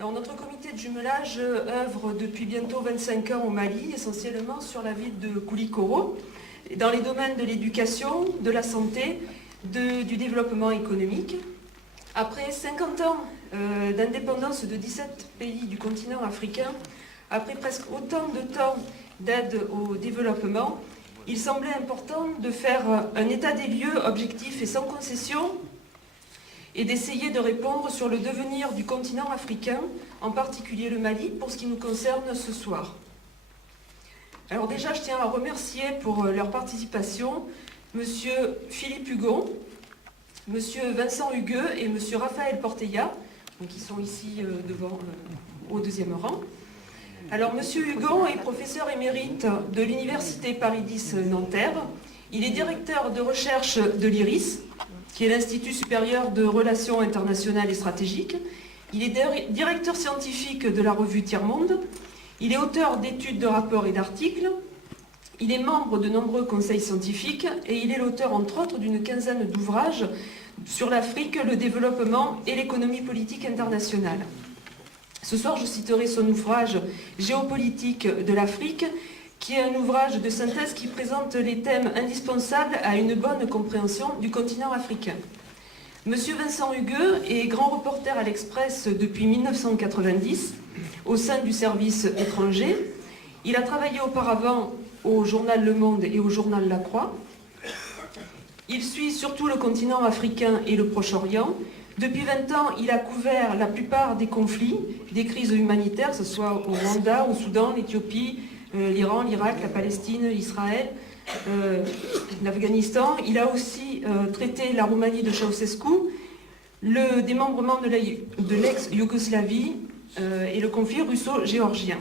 Alors, notre comité de jumelage œuvre depuis bientôt 25 ans au Mali, essentiellement sur la ville de Koulikoro, dans les domaines de l'éducation, de la santé, du développement économique. Après 50 ans d'indépendance de 17 pays du continent africain, après presque autant de temps d'aide au développement, il semblait important de faire un état des lieux objectif et sans concession et d'essayer de répondre sur le devenir du continent africain, en particulier le Mali, pour ce qui nous concerne ce soir. Alors déjà, je tiens à remercier pour leur participation Monsieur Philippe Hugon, Monsieur Vincent Hugueux et Monsieur Raphaël Portella, qui sont ici devant, au deuxième rang. Alors, Monsieur Hugon est professeur émérite de l'Université Paris X Nanterre. Il est directeur de recherche de l'IRIS, qui est l'Institut supérieur de relations internationales et stratégiques. Il est directeur scientifique de la revue Tiers-Monde. Il est auteur d'études, de rapports et d'articles. Il est membre de nombreux conseils scientifiques et il est l'auteur, entre autres, d'une quinzaine d'ouvrages sur l'Afrique, le développement et l'économie politique internationale. Ce soir, je citerai son ouvrage « Géopolitique de l'Afrique », qui est un ouvrage de synthèse qui présente les thèmes indispensables à une bonne compréhension du continent africain. Monsieur Vincent Hugueux est grand reporter à l'Express depuis 1990 au sein du service étranger. Il a travaillé auparavant au journal Le Monde et au journal La Croix. Il suit surtout le continent africain et le Proche-Orient. Depuis 20 ans, il a couvert la plupart des conflits, des crises humanitaires, que ce soit au Rwanda, au Soudan, l'Éthiopie, l'Iran, l'Irak, la Palestine, l'Israël, l'Afghanistan. Il a aussi traité la Roumanie de Ceausescu, le démembrement de l'ex-Yougoslavie et le conflit russo-géorgien.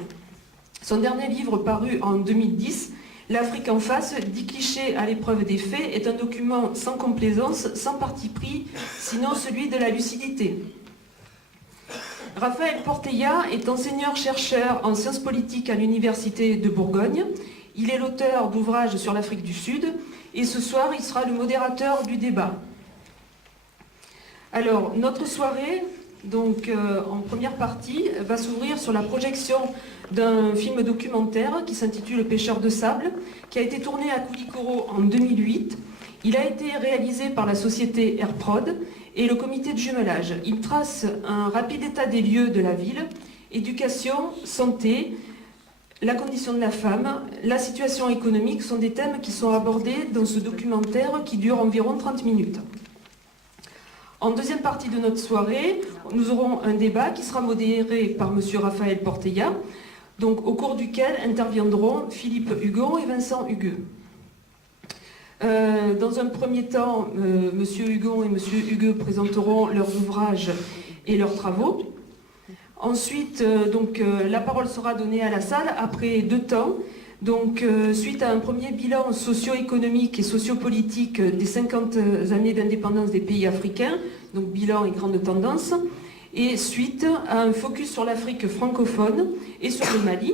Son dernier livre, paru en 2010, L'Afrique en face, 10 clichés à l'épreuve des faits, est un document sans complaisance, sans parti pris, sinon celui de la lucidité. Raphaël Portella est enseignant-chercheur en sciences politiques à l'Université de Bourgogne. Il est l'auteur d'ouvrages sur l'Afrique du Sud et ce soir, il sera le modérateur du débat. Alors, notre soirée, donc en première partie, va s'ouvrir sur la projection d'un film documentaire qui s'intitule Le pêcheur de sable, qui a été tourné à Koulikoro en 2008. Il a été réalisé par la société AirProd et le comité de jumelage. Il trace un rapide état des lieux de la ville, éducation, santé, la condition de la femme, la situation économique sont des thèmes qui sont abordés dans ce documentaire qui dure environ 30 minutes. En deuxième partie de notre soirée, nous aurons un débat qui sera modéré par M. Raphaël Portella, donc au cours duquel interviendront Philippe Hugon et Vincent Hugueux. Dans un premier temps, M. Hugon et M. Hugueux présenteront leurs ouvrages et leurs travaux. Ensuite, la parole sera donnée à la salle après 2 temps. Donc, suite à un premier bilan socio-économique et sociopolitique des 50 années d'indépendance des pays africains, donc bilan et grande tendance, et suite à un focus sur l'Afrique francophone et sur le Mali,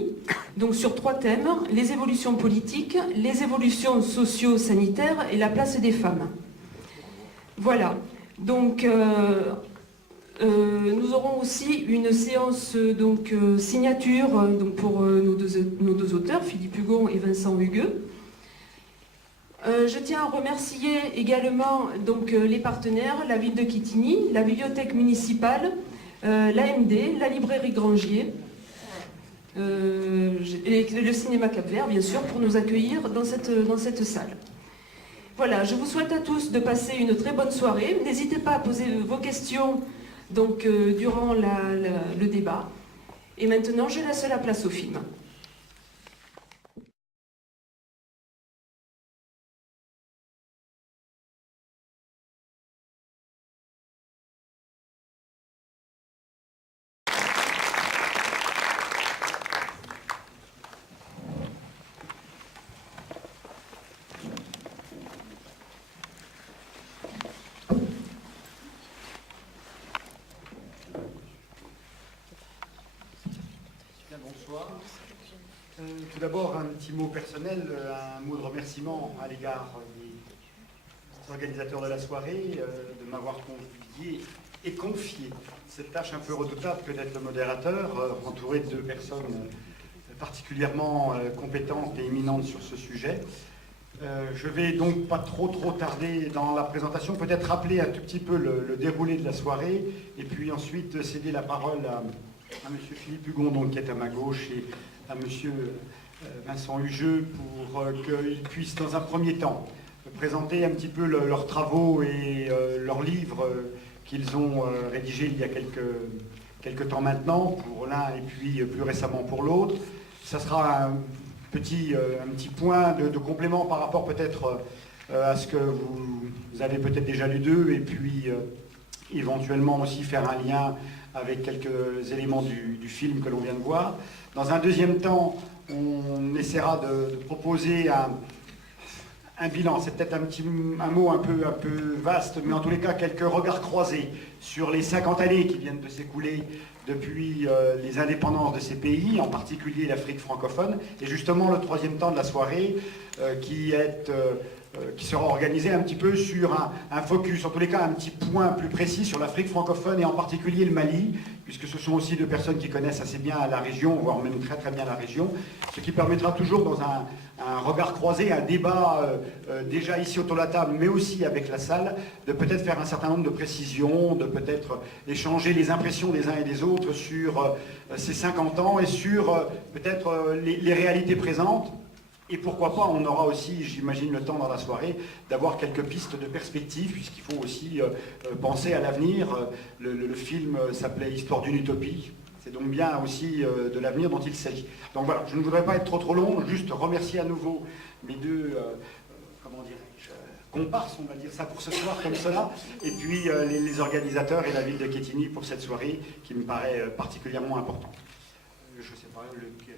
donc sur 3 thèmes, les évolutions politiques, les évolutions socio-sanitaires et la place des femmes. Voilà, donc nous aurons aussi une séance signature pour nos deux auteurs, Philippe Hugon et Vincent Hugueux. Je tiens à remercier également les partenaires, la ville de Kitigny, la bibliothèque municipale, l'AMD, la librairie Grangier, et le cinéma Cap-Vert, bien sûr, pour nous accueillir dans cette salle. Voilà, je vous souhaite à tous de passer une très bonne soirée. N'hésitez pas à poser vos questions durant le débat. Et maintenant, je laisse la place au film. Tout d'abord, un petit mot personnel, un mot de remerciement à l'égard des organisateurs de la soirée, de m'avoir convié est confiée cette tâche un peu redoutable que d'être le modérateur, entouré de deux personnes particulièrement compétentes et éminentes sur ce sujet. Je vais donc pas trop tarder dans la présentation, peut-être rappeler un tout petit peu le déroulé de la soirée, et puis ensuite céder la parole à M. Philippe Hugon, donc, qui est à ma gauche, et à M. Vincent Hugeux, pour qu'ils puissent dans un premier temps présenter un petit peu leurs travaux et leurs livres qu'ils ont rédigés il y a quelques temps maintenant, pour l'un et puis plus récemment pour l'autre. Ça sera un petit point de complément par rapport peut-être à ce que vous avez peut-être déjà lu d'eux, et puis éventuellement aussi faire un lien avec quelques éléments du film que l'on vient de voir. Dans un deuxième temps, on essaiera de proposer un bilan, c'est peut-être un mot un peu vaste, mais en tous les cas quelques regards croisés sur les 50 années qui viennent de s'écouler depuis les indépendances de ces pays, en particulier l'Afrique francophone, et justement le troisième temps de la soirée qui sera organisé un petit peu sur un focus, en tous les cas un petit point plus précis sur l'Afrique francophone et en particulier le Mali, puisque ce sont aussi deux personnes qui connaissent assez bien la région, voire même très bien la région, ce qui permettra toujours dans un regard croisé, un débat déjà ici autour de la table, mais aussi avec la salle, de peut-être faire un certain nombre de précisions, de peut-être échanger les impressions des uns et des autres sur ces 50 ans et sur peut-être les réalités présentes. Et pourquoi pas, on aura aussi, j'imagine, le temps dans la soirée d'avoir quelques pistes de perspective, puisqu'il faut aussi penser à l'avenir. Le film s'appelait Histoire d'une utopie. C'est donc bien aussi de l'avenir dont il s'agit. Donc voilà, je ne voudrais pas être trop long, juste remercier à nouveau mes deux, comment dirais-je, comparses, on va dire ça pour ce soir comme cela, et puis les organisateurs et la ville de Quetigny pour cette soirée qui me paraît particulièrement importante. Je ne sais pas lequel.